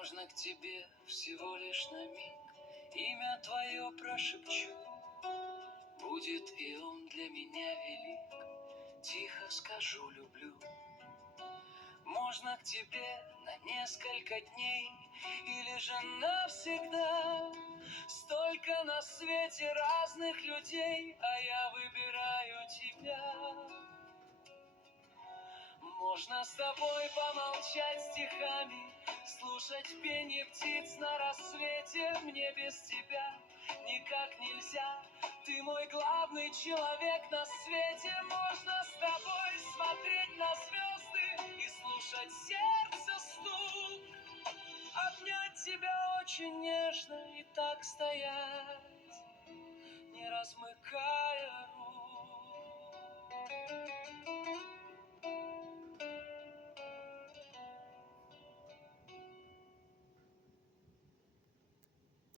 Можно к тебе всего лишь на миг имя твое прошепчу. Будет и он для меня велик, тихо скажу люблю. Можно к тебе на несколько дней или же навсегда. Столько на свете разных людей, а я выбираю тебя. Можно с тобой помолчать стихами, слушать пение птиц на рассвете. Мне без тебя никак нельзя, ты мой главный человек на свете. Можно с тобой смотреть на звезды и слушать сердце стук, обнять тебя очень нежно и так стоять